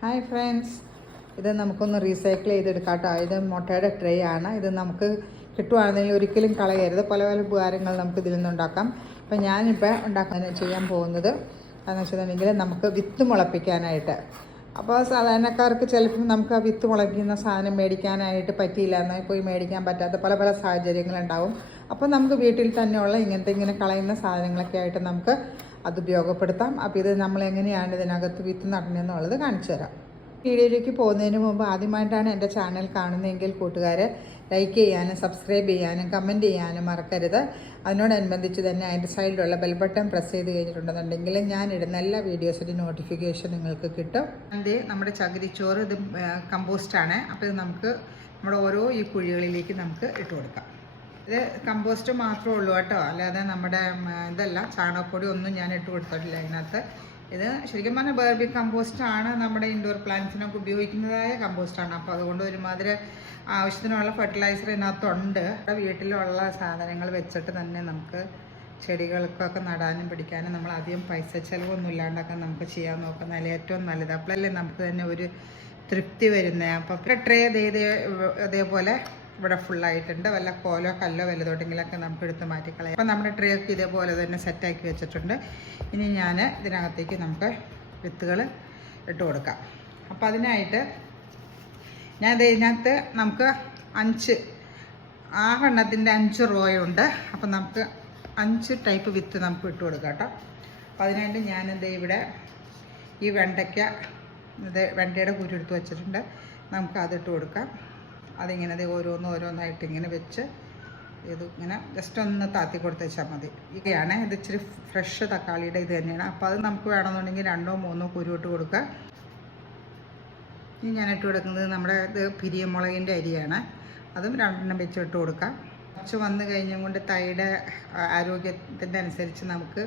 Hi friends, ഇത് നമുക്കൊന്ന് recycle ചെയ്തെടുക്കാം കേട്ടോ. ഇത് മുട്ടയുടെ ട്രേ ആണ്. ഇത് നമുക്ക് കിട്ടുവാണെന്നെങ്കിൽ ഒരിക്കലും കളയരുത്. പല പല ഉപകാരങ്ങൾ നമുക്ക് ഇതിൽ നിന്നുണ്ടാക്കാം. അപ്പം ഞാനിപ്പോൾ ചെയ്യാൻ പോകുന്നത് എന്ന് വെച്ചിട്ടുണ്ടെങ്കിൽ നമുക്ക് വിത്ത് മുളപ്പിക്കാനായിട്ട്. അപ്പോൾ സാധാരണക്കാർക്ക് ചിലപ്പോൾ നമുക്ക് ആ വിത്ത് മുളയ്ക്കുന്ന സാധനം മേടിക്കാനായിട്ട് പറ്റിയില്ല, എന്നാൽ പോയി മേടിക്കാൻ പറ്റാത്ത പല പല സാഹചര്യങ്ങളുണ്ടാവും. അപ്പോൾ നമുക്ക് വീട്ടിൽ തന്നെയുള്ള ഇങ്ങനെ കളയുന്ന സാധനങ്ങളൊക്കെ ആയിട്ട് നമുക്ക് അത് ഉപയോഗപ്പെടുത്താം. അപ്പോൾ ഇത് നമ്മൾ എങ്ങനെയാണ് ഇതിനകത്ത് വിത്ത് നടണമെന്നുള്ളത് കാണിച്ചു തരാം. വീഡിയോയിലേക്ക് പോകുന്നതിന് മുമ്പ് ആദ്യമായിട്ടാണ് എൻ്റെ ചാനൽ കാണുന്നതെങ്കിൽ കൂട്ടുകാരെ ലൈക്ക് ചെയ്യാനും സബ്സ്ക്രൈബ് ചെയ്യാനും കമൻറ്റ് ചെയ്യാനും മറക്കരുത്. അതിനോടനുബന്ധിച്ച് തന്നെ അതിൻ്റെ സൈഡിലുള്ള ബെൽ ബട്ടൺ പ്രസ് ചെയ്ത് കഴിഞ്ഞിട്ടുണ്ടെന്നുണ്ടെങ്കിൽ ഞാനിടുന്ന എല്ലാ വീഡിയോസിൻ്റെ നോട്ടിഫിക്കേഷൻ നിങ്ങൾക്ക് കിട്ടും. അതിൻ്റെ നമ്മുടെ ചകിരിച്ചോറ് ഇത് കമ്പോസ്റ്റാണ്. അപ്പോൾ ഇത് നമുക്ക് നമ്മുടെ ഓരോ ഈ കുഴികളിലേക്ക് നമുക്ക് ഇട്ട് കൊടുക്കാം. ഇത് കമ്പോസ്റ്റ് മാത്രമേ ഉള്ളൂ കേട്ടോ, അല്ലാതെ നമ്മുടെ ഇതല്ല, ചാണകപ്പൊടി ഒന്നും ഞാൻ ഇട്ട് കൊടുത്തിട്ടില്ല ഇതിനകത്ത്. ഇത് ശരിക്കും പറഞ്ഞാൽ ബേർബി കമ്പോസ്റ്റാണ്, നമ്മുടെ ഇൻഡോർ പ്ലാന്റ്സിനൊക്കെ ഉപയോഗിക്കുന്നതായ കമ്പോസ്റ്റാണ്. അപ്പോൾ അതുകൊണ്ട് ഒരുമാതിരി ആവശ്യത്തിനുള്ള ഫെർട്ടിലൈസർ ഇതിനകത്തുണ്ട്. വീട്ടിലുള്ള സാധനങ്ങൾ വെച്ചിട്ട് തന്നെ നമുക്ക് ചെടികൾക്കൊക്കെ നടാനും പിടിക്കാനും നമ്മൾ അധികം പൈസ ചിലവൊന്നും ഇല്ലാണ്ടൊക്കെ നമുക്ക് ചെയ്യാൻ നോക്കുന്നതിൽ ഏറ്റവും നല്ലത്. അപ്പോഴല്ലേ നമുക്ക് തന്നെ ഒരു തൃപ്തി വരുന്നത്. അപ്പോൾ ട്രേ അതേപോലെ ഇവിടെ ഫുള്ളായിട്ടുണ്ട്. വല്ല കോലോ കല്ലോ വല്ലതോട്ടെങ്കിലൊക്കെ നമുക്ക് എടുത്ത് മാറ്റിക്കളയാം. അപ്പം നമ്മുടെ ട്രേ ഒക്കെ ഇതേപോലെ തന്നെ സെറ്റാക്കി വെച്ചിട്ടുണ്ട്. ഇനി ഞാൻ ഇതിനകത്തേക്ക് നമുക്ക് വിത്തുകൾ ഇട്ട് കൊടുക്കാം. അപ്പം അതിനായിട്ട് ഞാൻ ഇതിനകത്ത് നമുക്ക് 5 റോയുണ്ട്. അപ്പം നമുക്ക് 5 ടൈപ്പ് വിത്ത് നമുക്ക് ഇട്ട് കൊടുക്കാം കേട്ടോ. അപ്പം അതിനായിട്ട് ഞാനിത് ഇവിടെ ഈ വെണ്ടയുടെ കുരു എടുത്ത് വെച്ചിട്ടുണ്ട്. നമുക്ക് അതിട്ട് കൊടുക്കാം. അതിങ്ങനെ ഓരോന്നായിട്ട് ഇങ്ങനെ വെച്ച് ഇത് ഇങ്ങനെ ജസ്റ്റ് ഒന്ന് താത്തി കൊടുത്ത് വെച്ചാൽ മതി. ഇതൊക്കെയാണ്, ഇത് ഇച്ചിരി ഫ്രഷ് തക്കാളിയുടെ ഇത് തന്നെയാണ്. അപ്പോൾ അത് നമുക്ക് വേണമെന്നുണ്ടെങ്കിൽ 2 or 3 കുരു ഇട്ട് കൊടുക്കുക. ഇനി ഞാൻ ഇട്ട് കൊടുക്കുന്നത് നമ്മുടെ ഇത് പിരിയമുളകിൻ്റെ അരിയാണ്. അതും 2 വെച്ച് ഇട്ട് കൊടുക്കാം. കുറച്ച് വന്നു കഴിഞ്ഞും കൊണ്ട് തൈയുടെ ആരോഗ്യത്തിൻ്റെ അനുസരിച്ച് നമുക്ക്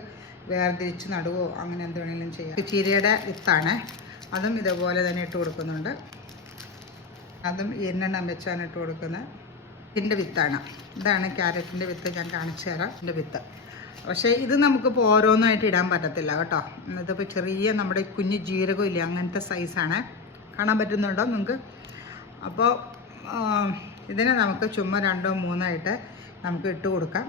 വേർതിരിച്ച് നടുവോ അങ്ങനെ എന്ത് വേണമെങ്കിലും ചെയ്യാം. ചീരയുടെ വിത്താണ്, അതും ഇതേപോലെ തന്നെ ഇട്ട് കൊടുക്കുന്നുണ്ട്. അതും 8 വെച്ചാണ് ഇട്ട് കൊടുക്കുന്നത്. ഇതിൻ്റെ വിത്താണ്, ഇതാണ് ക്യാരറ്റിൻ്റെ വിത്ത്. ഞാൻ കാണിച്ചു തരാം ഇതിൻ്റെ വിത്ത്. പക്ഷേ ഇത് നമുക്കിപ്പോൾ ഓരോന്നായിട്ട് ഇടാൻ പറ്റത്തില്ല കേട്ടോ. ഇതിപ്പോൾ ചെറിയ നമ്മുടെ കുഞ്ഞ് ജീരകം ഇല്ല, അങ്ങനത്തെ സൈസാണ്. കാണാൻ പറ്റുന്നുണ്ടോ നിങ്ങൾക്ക്? അപ്പോൾ ഇതിനെ നമുക്ക് ചുമ്മാ 2 or 3 നമുക്ക് ഇട്ട് കൊടുക്കാം.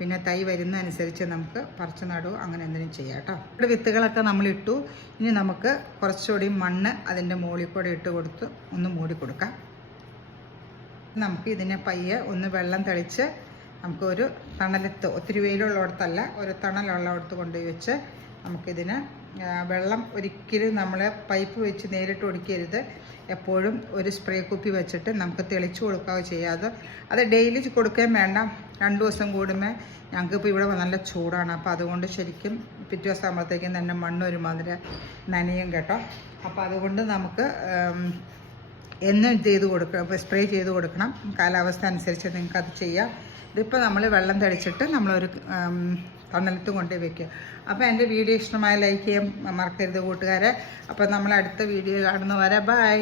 പിന്നെ തൈ വരുന്ന അനുസരിച്ച് നമുക്ക് പറിച്ച് നടുവോ അങ്ങനെ എന്തെങ്കിലും ചെയ്യാം കേട്ടോ. ഇവിടെ വിത്തുകളൊക്കെ നമ്മൾ ഇട്ടു. ഇനി നമുക്ക് കുറച്ചുകൂടി മണ്ണ് അതിൻ്റെ മുകളിൽ കൂടെ ഇട്ട് കൊടുത്ത് ഒന്ന് മൂടി കൊടുക്കാം. നമുക്ക് ഇതിനെ പയ്യെ ഒന്ന് വെള്ളം തെളിച്ച് നമുക്ക് ഒരു തണലത്ത്, ഒത്തിരി വെയിലുള്ളിടത്തല്ല, ഒരു തണലുള്ളിടത്ത് കൊണ്ടുപോയി വെച്ച് നമുക്കിതിന് വെള്ളം ഒരിക്കലും നമ്മൾ പൈപ്പ് വെച്ച് നേരിട്ട് ഒടിക്കരുത്. എപ്പോഴും ഒരു സ്പ്രേ കുപ്പി വെച്ചിട്ട് നമുക്ക് തെളിച്ച് കൊടുക്കുകയോ ചെയ്യാതെ. അത് ഡെയിലി കൊടുക്കുകയും വേണ്ട, 2 ദിവസം കൂടുമ്പോൾ. ഞങ്ങൾക്കിപ്പോൾ ഇവിടെ നല്ല ചൂടാണ്. അപ്പോൾ അതുകൊണ്ട് ശരിക്കും പിറ്റേ ദിവസം ആകുമ്പോഴത്തേക്കും തന്നെ മണ്ണ് ഒരുമാതിരി നനയും കേട്ടോ. അപ്പോൾ അതുകൊണ്ട് നമുക്ക് എന്നും സ്പ്രേ ചെയ്ത് കൊടുക്കണം. കാലാവസ്ഥ അനുസരിച്ച് നിങ്ങൾക്കത് ചെയ്യാം. ഇതിപ്പോൾ നമ്മൾ വെള്ളം തെളിച്ചിട്ട് നമ്മളൊരു തണലത്ത് കൊണ്ടുപോയി വെക്കുക. അപ്പോൾ എൻ്റെ വീഡിയോ ഇഷ്ടമായ ലൈക്ക് ചെയ്യാൻ മറക്കരുത് കൂട്ടുകാരെ. അപ്പോൾ നമ്മൾ അടുത്ത വീഡിയോ കാണുന്നവരെ ബൈ.